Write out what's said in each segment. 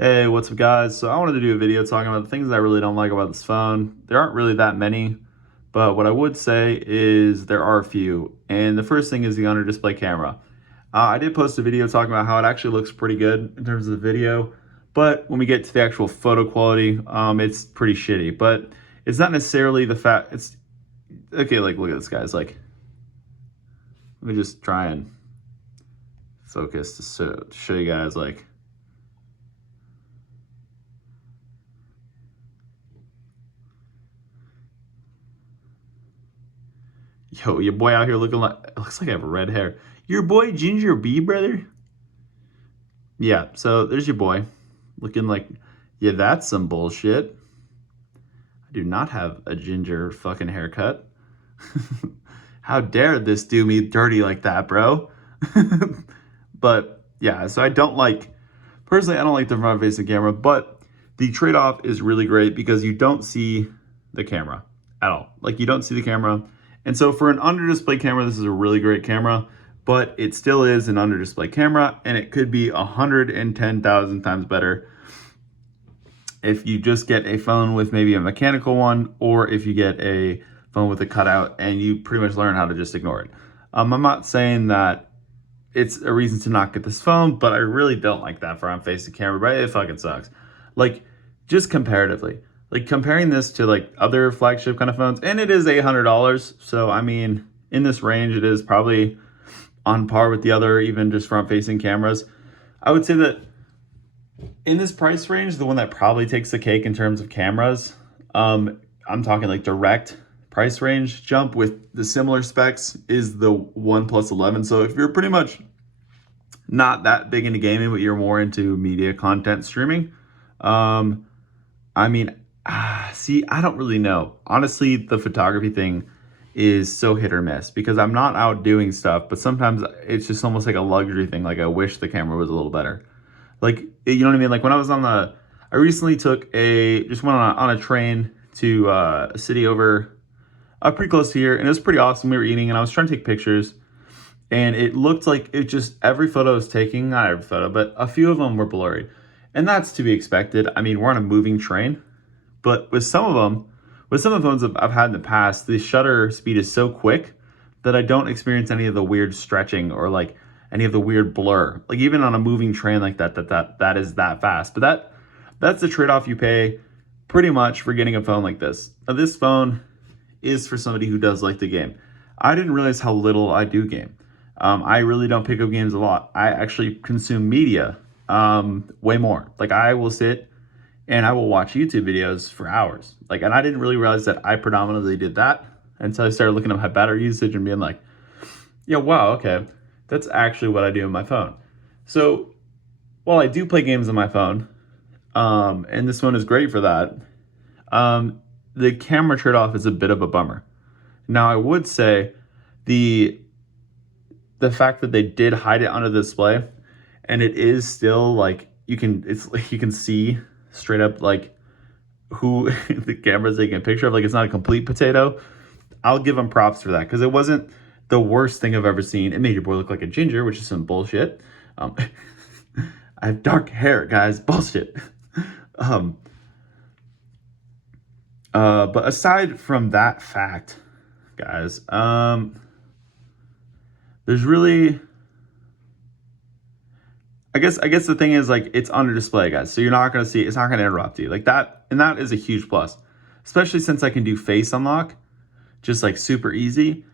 Hey, what's up guys? So I wanted to do a video talking about the things I really don't like about this phone. There aren't really that many, but what I would say is there are a few. And the first thing is the under display camera. I did post a video talking about how it actually looks pretty good in terms of the video, but when we get to the actual photo quality, it's pretty shitty. But it's not necessarily the fact, it's, okay, like look at this guys, like, let me just try and focus to show you guys like, yo, your boy out here looking like, it looks like I have red hair. Your boy Ginger B, brother? Yeah, so there's your boy. Looking like, yeah, that's some bullshit. I do not have a ginger fucking haircut. How dare this do me dirty like that, bro? But yeah, so I don't like, personally, I don't like the front facing camera, but the trade-off is really great because you don't see the camera at all. Like you don't see the camera. And so for an under display camera, this is a really great camera, but it still is an under display camera and it could be 110,000 times better if you just get a phone with maybe a mechanical one, or if you get a phone with a cutout and you pretty much learn how to just ignore it. I'm not saying that it's a reason to not get this phone, but I really don't like that front facing camera, but it fucking sucks. Like, just comparatively, like comparing this to like other flagship kind of phones, and it is $800. So, I mean, in this range, it is probably on par with the other, even just front facing cameras. I would say that in this price range, the one that probably takes the cake in terms of cameras, I'm talking like direct price range jump with the similar specs, is the OnePlus 11. So if you're pretty much not that big into gaming, but you're more into media content streaming, I mean, see, I don't really know. Honestly, the photography thing is so hit or miss because I'm not out doing stuff, but sometimes it's just almost like a luxury thing. Like I wish the camera was a little better. Like, you know what I mean? Like when I was on the, I recently just went on a train to a city over pretty close to here, and it was pretty awesome. We were eating and I was trying to take pictures, and it looked like it just, every photo I was taking, not every photo, but a few of them were blurry. And that's to be expected. I mean, we're on a moving train, but with some of them, with some of the phones I've had in the past, the shutter speed is so quick that I don't experience any of the weird stretching or like any of the weird blur. Like even on a moving train like that is that fast. But that's the trade-off you pay pretty much for getting a phone like this. Now, this phone is for somebody who does like the game. I didn't realize how little I do game. I really don't pick up games a lot. I actually consume media way more. Like I will sit and I will watch YouTube videos for hours. Like, and I didn't really realize that I predominantly did that until I started looking at my battery usage and being like, yeah, wow, okay, that's actually what I do on my phone. So while I do play games on my phone, and this one is great for that, the camera trade-off is a bit of a bummer. Now, I would say the fact that they did hide it under the display, and it is still like you can see straight up like who the camera's taking a picture of. Like it's not a complete potato. I'll give them props for that because it wasn't the worst thing I've ever seen. It made your boy look like a ginger, which is some bullshit. I have dark hair, guys. Bullshit. But aside from that fact, guys, there's really, I guess the thing is like it's under display, guys. So you're not gonna see, it's not gonna interrupt you like that, and that is a huge plus, especially since I can do face unlock, just like super easy.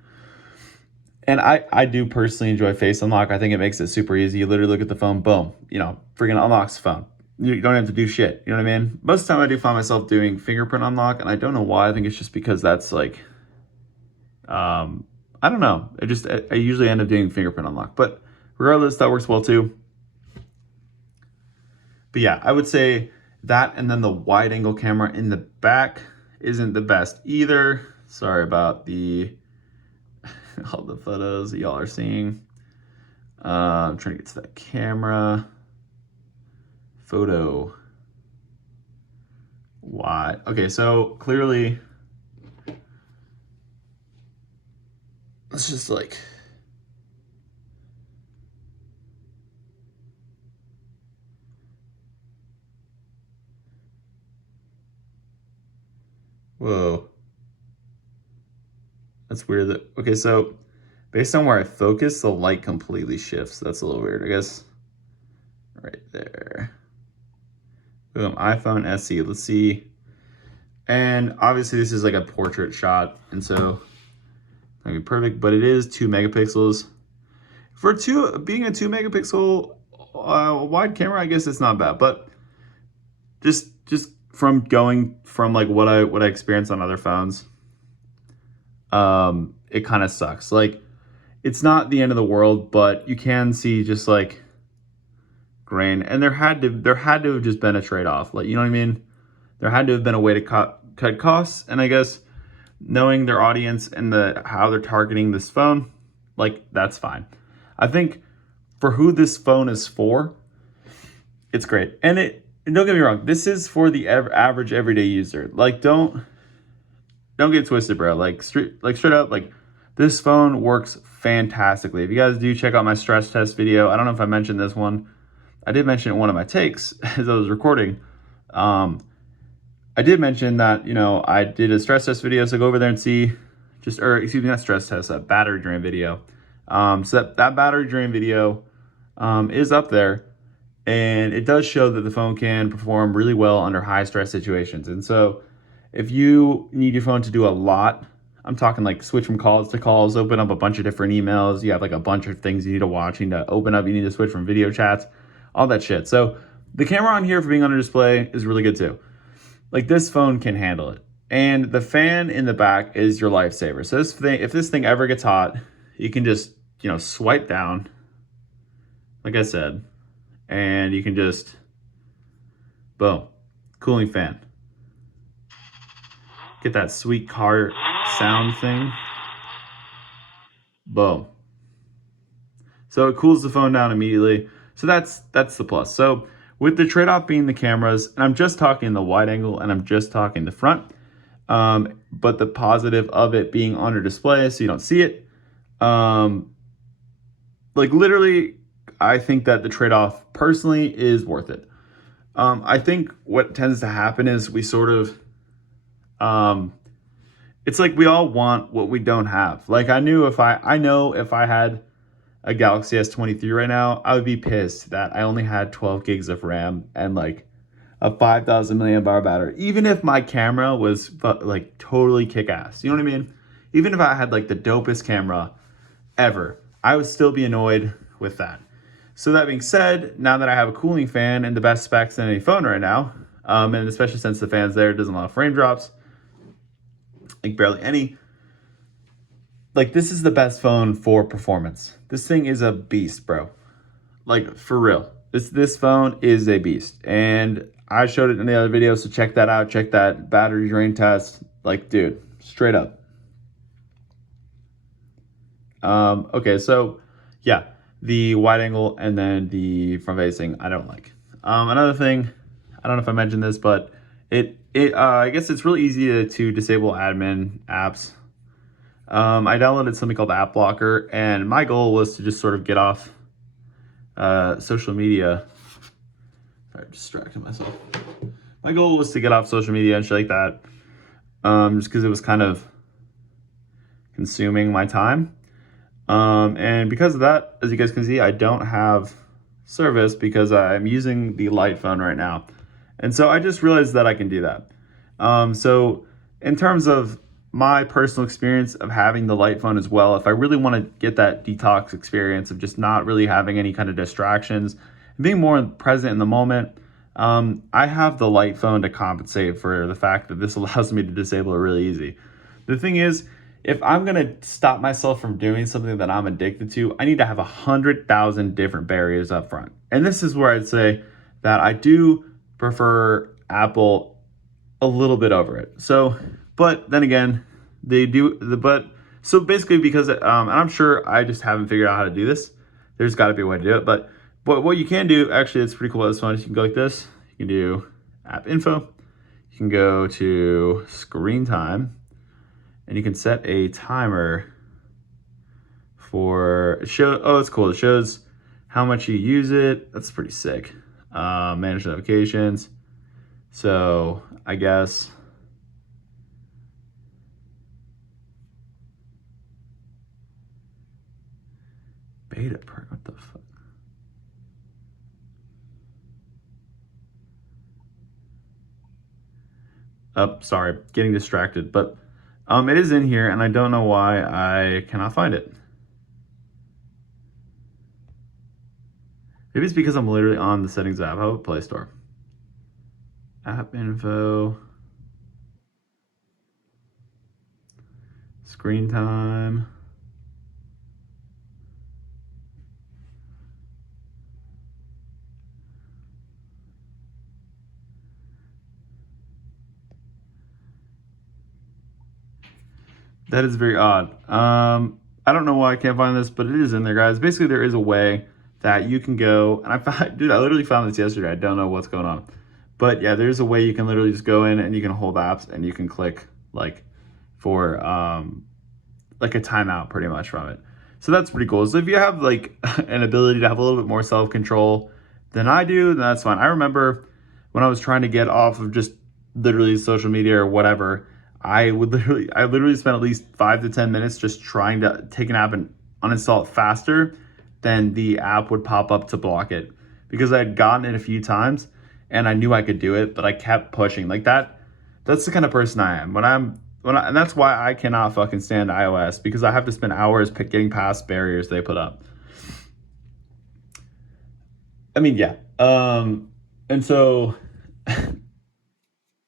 And I do personally enjoy face unlock. I think it makes it super easy. You literally look at the phone, boom, freaking unlocks the phone. You don't have to do shit. You know what I mean? Most of the time I do find myself doing fingerprint unlock, and I don't know why. I think it's just because that's like, I don't know. I usually end up doing fingerprint unlock, but regardless, that works well too. But yeah, I would say that, and then the wide angle camera in the back isn't the best either. Sorry about the all the photos that y'all are seeing. I'm trying to get to that camera. Photo. Wide. Okay, so clearly, let's just like, Whoa. That's weird. Okay, so based on where I focus, the light completely shifts. That's a little weird, I guess. Right there. Boom, iPhone SE. Let's see. And obviously this is like a portrait shot, and so I mean perfect, but it is 2 megapixels. For being a 2 megapixel wide camera, I guess it's not bad. But just from going from like what I experienced on other phones, it kind of sucks. Like, it's not the end of the world, but you can see just like grain, and there had to have just been a trade-off. Like, you know what I mean? There had to have been a way to cut costs, and I guess knowing their audience and how they're targeting this phone, like, that's fine. I think for who this phone is for, it's great. And don't get me wrong, this is for the average everyday user. Like, don't get it twisted, bro. Like straight up, like, this phone works fantastically. If you guys do check out my stress test video, I don't know if I mentioned this one. I did mention it in one of my takes as I was recording. I did mention that, you know, I did a stress test video, so go over there and see, not stress test, a battery drain video. So that battery drain video is up there, and it does show that the phone can perform really well under high stress situations. And so if you need your phone to do a lot, I'm talking like switch from calls to calls, open up a bunch of different emails, you have like a bunch of things you need to watch, you need to open up, you need to switch from video chats, all that shit. So the camera on here for being under display is really good too. Like, this phone can handle it. And the fan in the back is your lifesaver. So if this thing ever gets hot, you can just, you know, swipe down, like I said, and you can just, boom, cooling fan. Get that sweet car sound thing. Boom. So it cools the phone down immediately. So that's the plus. So with the trade-off being the cameras, and I'm just talking the wide angle and I'm just talking the front, but the positive of it being under display so you don't see it, like, literally, I think that the trade-off personally is worth it. I think what tends to happen is we sort of, it's like we all want what we don't have. Like, I know if I had a Galaxy S23 right now, I would be pissed that I only had 12 gigs of RAM and like a 5,000 milliamp hour battery. Even if my camera was like totally kick-ass, you know what I mean? Even if I had like the dopest camera ever, I would still be annoyed with that. So that being said, now that I have a cooling fan and the best specs in any phone right now, and especially since the fan's there, it doesn't allow frame drops, like barely any, like, this is the best phone for performance. This thing is a beast, bro. Like, for real. This phone is a beast. And I showed it in the other video, so check that out. Check that battery drain test. Like, dude, straight up. Okay, so yeah, the wide angle and then the front facing, I don't like. Another thing, I don't know if I mentioned this, but I guess it's really easy to disable admin apps. I downloaded something called App Blocker, and my goal was to just sort of get off social media. Sorry, I'm distracting myself. My goal was to get off social media and shit like that, just because it was kind of consuming my time. And because of that, as you guys can see, I don't have service because I'm using the light phone right now. And so I just realized that I can do that. So in terms of my personal experience of having the light phone as well, if I really want to get that detox experience of just not really having any kind of distractions and being more present in the moment, I have the light phone to compensate for the fact that this allows me to disable it really easy. The thing is, if I'm going to stop myself from doing something that I'm addicted to, I need to have 100,000 different barriers up front. And this is where I'd say that I do prefer Apple a little bit over it. So, but then again, so basically because, and I'm sure I just haven't figured out how to do this. There's got to be a way to do it. But what you can do, actually, it's pretty cool about this one, is you can go like this. You can do app info. You can go to screen time. And you can set a timer for it's cool. It shows how much you use it. That's pretty sick. Manage notifications. So I guess Beta perk, what the fuck? Oh, sorry, getting distracted. But it is in here, and I don't know why I cannot find it. Maybe it's because I'm literally on the settings app. How about Play Store? App info. Screen time. That is very odd. I don't know why I can't find this, but it is in there, guys. Basically, there is a way that you can go, and I found, dude, I literally found this yesterday. I don't know what's going on. But yeah, there's a way you can literally just go in and you can hold apps and you can click like for like a timeout pretty much from it. So that's pretty cool. So if you have like an ability to have a little bit more self-control than I do, then that's fine. I remember when I was trying to get off of just literally social media or whatever, I literally spent at least 5 to 10 minutes just trying to take an app and uninstall it faster than the app would pop up to block it, because I had gotten it a few times and I knew I could do it, but I kept pushing like that. That's the kind of person I am. And that's why I cannot fucking stand iOS, because I have to spend hours getting past barriers they put up. I mean, yeah. And so,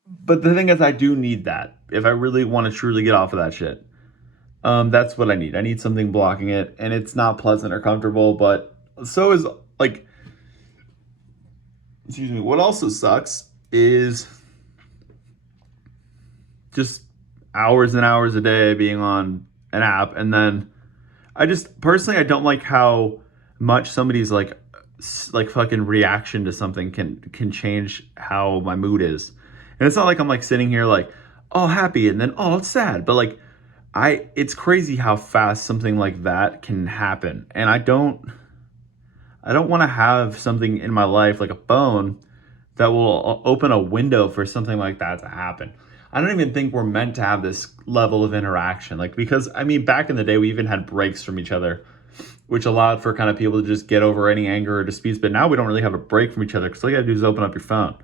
but the thing is, I do need that if I really want to truly get off of that shit. That's what I need. I need something blocking it, and it's not pleasant or comfortable, but so is like, excuse me. What also sucks is just hours and hours a day being on an app, and then I just personally I don't like how much somebody's like fucking reaction to something can change how my mood is. And it's not like I'm like sitting here like, oh, happy, and then oh, it's sad, but like it's crazy how fast something like that can happen. And I don't want to have something in my life like a phone that will open a window for something like that to happen. I don't even think we're meant to have this level of interaction. Like, because I mean, back in the day, we even had breaks from each other, which allowed for kind of people to just get over any anger or disputes. But now we don't really have a break from each other, because all you gotta do is open up your phone.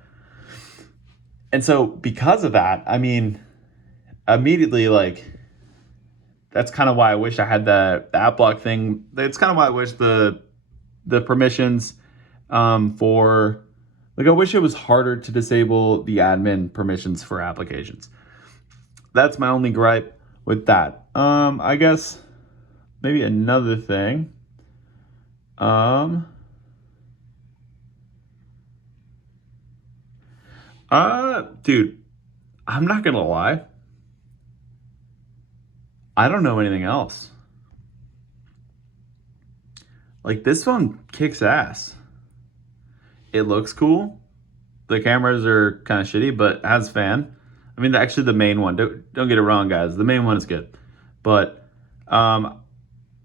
And so because of that, I mean, immediately, like, that's kind of why I wish I had the app block thing. It's kind of why I wish the permissions for, like, I wish it was harder to disable the admin permissions for applications. That's my only gripe with that. I guess maybe another thing. Dude, I'm not gonna lie. I don't know anything else. Like, this phone kicks ass. It looks cool. The cameras are kind of shitty, but has fan. I mean, actually, the main one. Don't get it wrong, guys. The main one is good, but yeah.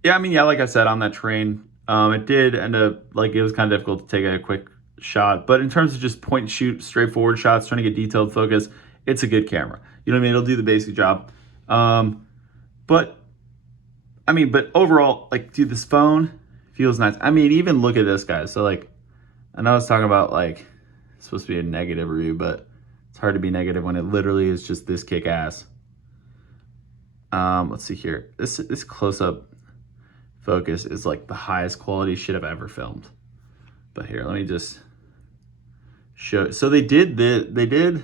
I mean, yeah. Like I said, on that train, it did end up like it was kind of difficult to take a quick shot. But in terms of just point and shoot, straightforward shots, trying to get detailed focus, it's a good camera. You know what I mean? It'll do the basic job. But I mean, but overall, like, dude, this phone feels nice. I mean, even look at this, guys. So like, I know I was talking about like it's supposed to be a negative review, but it's hard to be negative when it literally is just this kick ass. Let's see here. This close up focus is like the highest quality shit I've ever filmed. But here, let me just show. So they did the they did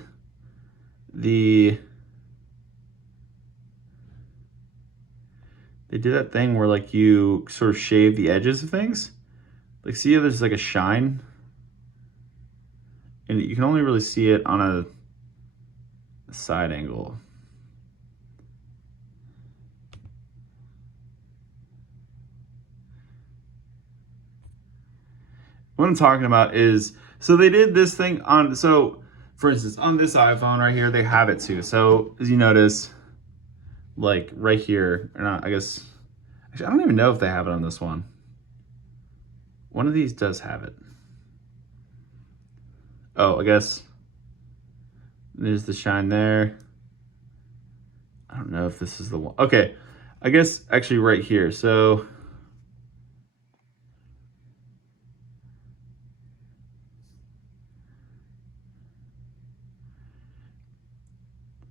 that thing where like you sort of shave the edges of things. Like, see how there's like a shine? And you can only really see it on a side angle. What I'm talking about is, so they did this thing on, so for instance, on this iPhone right here, they have it too. So as you notice, like right here, or not, I guess, actually, I don't even know if they have it on this one. One of these does have it. Oh, I guess there's the shine there. I don't know if this is the one. Okay, I guess actually right here. So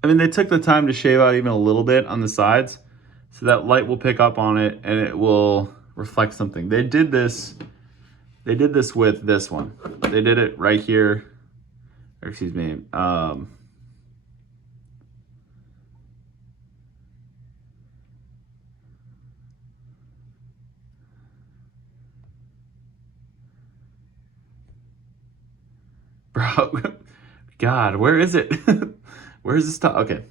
I mean, they took the time to shave out even a little bit on the sides, so that light will pick up on it and it will reflect something. They did this with this one. They did it right here, or excuse me, bro, God, where is it? Where is this top? Okay.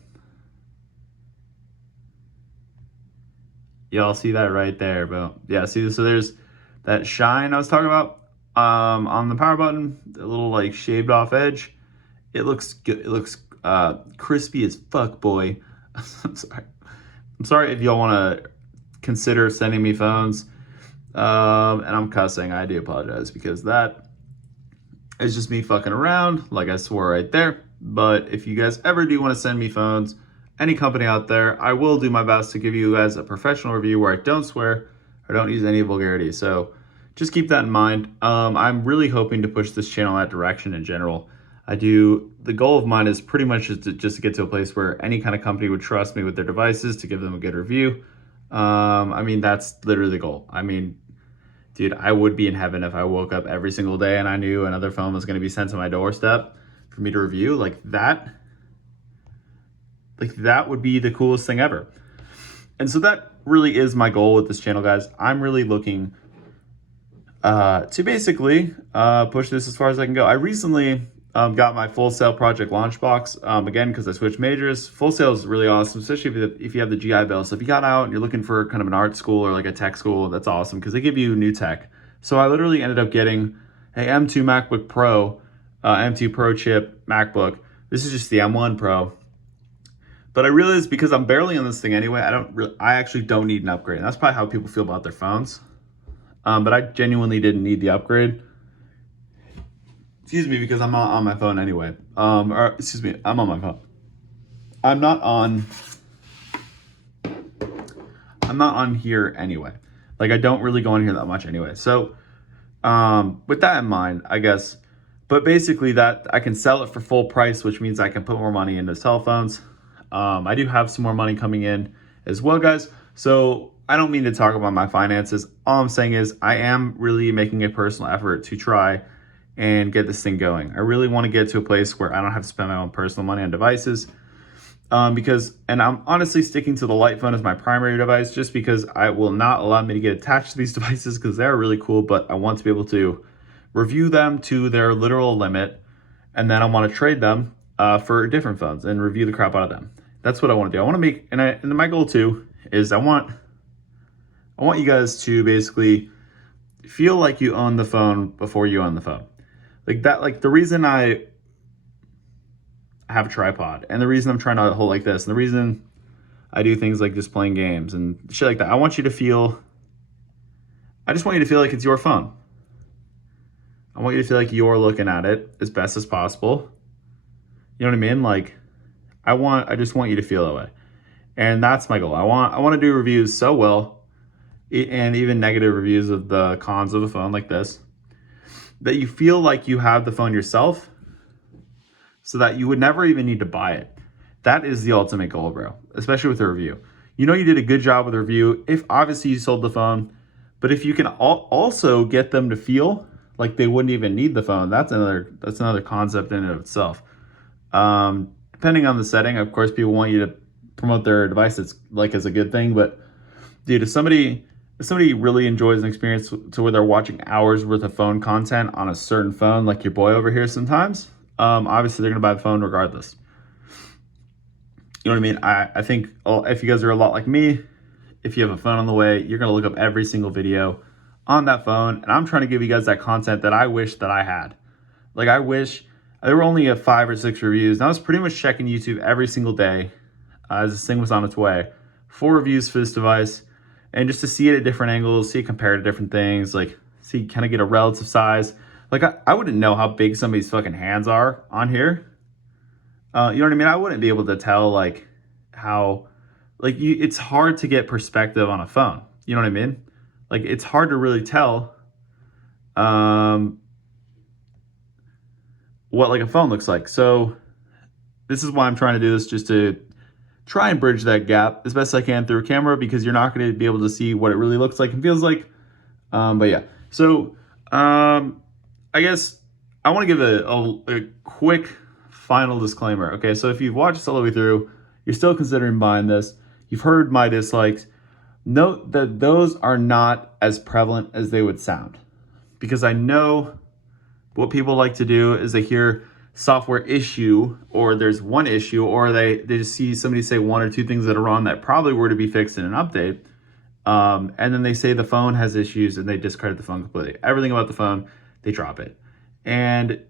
Y'all see that right there, bro. Yeah, see, so there's that shine I was talking about on the power button, the little like shaved off edge. It looks good. It looks crispy as fuck, boy. I'm sorry. I'm sorry if y'all want to consider sending me phones. And I'm cussing. I do apologize because that is just me fucking around, like I swore right there. But if you guys ever do want to send me phones, any company out there, I will do my best to give you guys a professional review where I don't swear or don't use any vulgarity. So just keep that in mind. I'm really hoping to push this channel that direction in general. The goal of mine is pretty much just to get to a place where any kind of company would trust me with their devices to give them a good review. I mean, that's literally the goal. I mean, dude, I would be in heaven if I woke up every single day and I knew another phone was going to be sent to my doorstep for me to review. Like that would be the coolest thing ever. And so that really is my goal with this channel, guys. I'm really looking to basically push this as far as I can go. I recently got my Full Sail Project launch box, again, because I switched majors. Full Sail is really awesome, especially if you have the GI Bill. So if you got out and you're looking for kind of an art school or like a tech school, that's awesome because they give you new tech. So I literally ended up getting a M2 MacBook Pro, M2 Pro chip MacBook. This is just the M1 Pro. But I realized because I'm barely on this thing anyway, I actually don't need an upgrade. And that's probably how people feel about their phones. But I genuinely didn't need the upgrade. Excuse me, because I'm not on my phone anyway. Or excuse me, I'm on my phone. I'm not on here anyway. Like I don't really go on here that much anyway. So with that in mind, I guess, but basically that I can sell it for full price, which means I can put more money into cell phones. I do have some more money coming in as well, guys. So I don't mean to talk about my finances. All I'm saying is I am really making a personal effort to try and get this thing going. I really want to get to a place where I don't have to spend my own personal money on devices. And I'm honestly sticking to the light phone as my primary device just because I will not allow me to get attached to these devices because they're really cool, but I want to be able to review them to their literal limit. And then I want to trade them for different phones and review the crap out of them. That's what I want to do. I want to make, and my goal too is I want you guys to basically feel like you own the phone before you own the phone. Like that, like the reason I have a tripod and the reason I'm trying to hold like this and the reason I do things like just playing games and shit like that. I just want you to feel like it's your phone. I want you to feel like you're looking at it as best as possible. You know what I mean? Like I just want you to feel that way. And that's my goal. I want to do reviews so well, and even negative reviews of the cons of a phone like this, that you feel like you have the phone yourself so that you would never even need to buy it. That is the ultimate goal, bro, especially with a review. You know you did a good job with a review if obviously you sold the phone, but if you can also get them to feel like they wouldn't even need the phone, that's another concept in and of itself. Depending on the setting, of course, people want you to promote their device as a good thing, but dude, if somebody really enjoys an experience to where they're watching hours worth of phone content on a certain phone, like your boy over here sometimes, obviously they're gonna buy the phone regardless. You know what I mean? I think if you guys are a lot like me, if you have a phone on the way, you're gonna look up every single video on that phone, and I'm trying to give you guys that content that I wish that I had. Like I wish there were only 5 or 6 reviews, and I was pretty much checking YouTube every single day as this thing was on its way. 4 reviews for this device, and just to see it at different angles, see it compared to different things, like kind of get a relative size. Like I wouldn't know how big somebody's fucking hands are on here. You know what I mean? I wouldn't be able to tell like how, like it's hard to get perspective on a phone. You know what I mean? Like it's hard to really tell what like a phone looks like. So this is why I'm trying to do this, just to try and bridge that gap as best I can through a camera, because you're not going to be able to see what it really looks like and feels like. But yeah, so I guess I want to give a quick final disclaimer. Okay, so if you've watched this all the way through, you're still considering buying this, you've heard my dislikes, note that those are not as prevalent as they would sound. Because I know what people like to do is they hear software issue, or there's one issue, or they just see somebody say one or two things that are wrong that probably were to be fixed in an update. And then they say the phone has issues and they discredit the phone completely. Everything about the phone, they drop it. And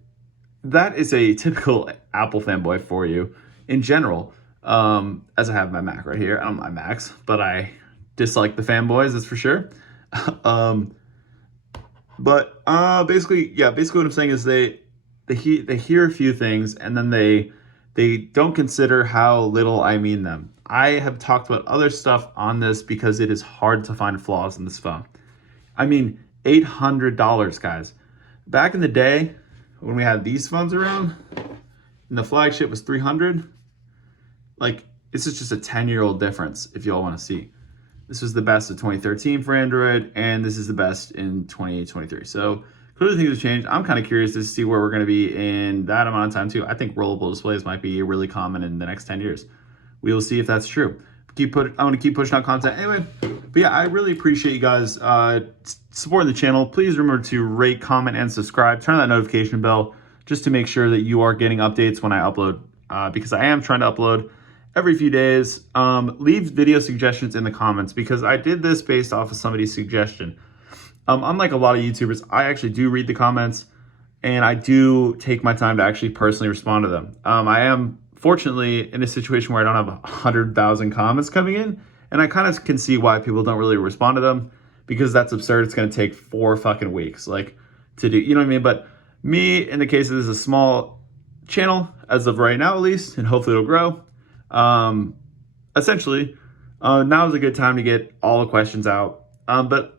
that is a typical Apple fanboy for you in general. As I have my Mac right here. I don't mind Macs, but I dislike the fanboys, that's for sure. But basically what I'm saying is they hear a few things and then they don't consider how little I mean them. I have talked about other stuff on this because it is hard to find flaws in this phone. I mean, $800, guys. Back in the day when we had these phones around and the flagship was $300, like, this is just a 10-year-old difference if y'all want to see. This was the best of 2013 for Android, and this is the best in 2023. So clearly things have changed. I'm kind of curious to see where we're going to be in that amount of time too. I think rollable displays might be really common in the next 10 years. We will see if that's true. I'm going to keep pushing out content anyway. But yeah, I really appreciate you guys supporting the channel. Please remember to rate, comment, and subscribe. Turn on that notification bell just to make sure that you are getting updates when I upload, because I am trying to upload every few days. Leave video suggestions in the comments, because I did this based off of somebody's suggestion. Unlike a lot of YouTubers, I actually do read the comments and I do take my time to actually personally respond to them. I am fortunately in a situation where I don't have 100,000 comments coming in, and I kind of can see why people don't really respond to them, because that's absurd. It's going to take 4 fucking weeks, like, to do, you know what I mean? But me, in the case of this, is a small channel as of right now, at least, and hopefully it'll grow. Essentially, now is a good time to get all the questions out. But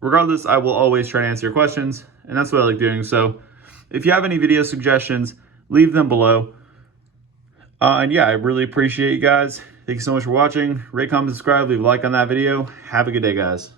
regardless, I will always try to answer your questions, and that's what I like doing. So if you have any video suggestions, leave them below. And yeah, I really appreciate you guys. Thank you so much for watching. Rate, comment, subscribe, leave a like on that video. Have a good day, guys.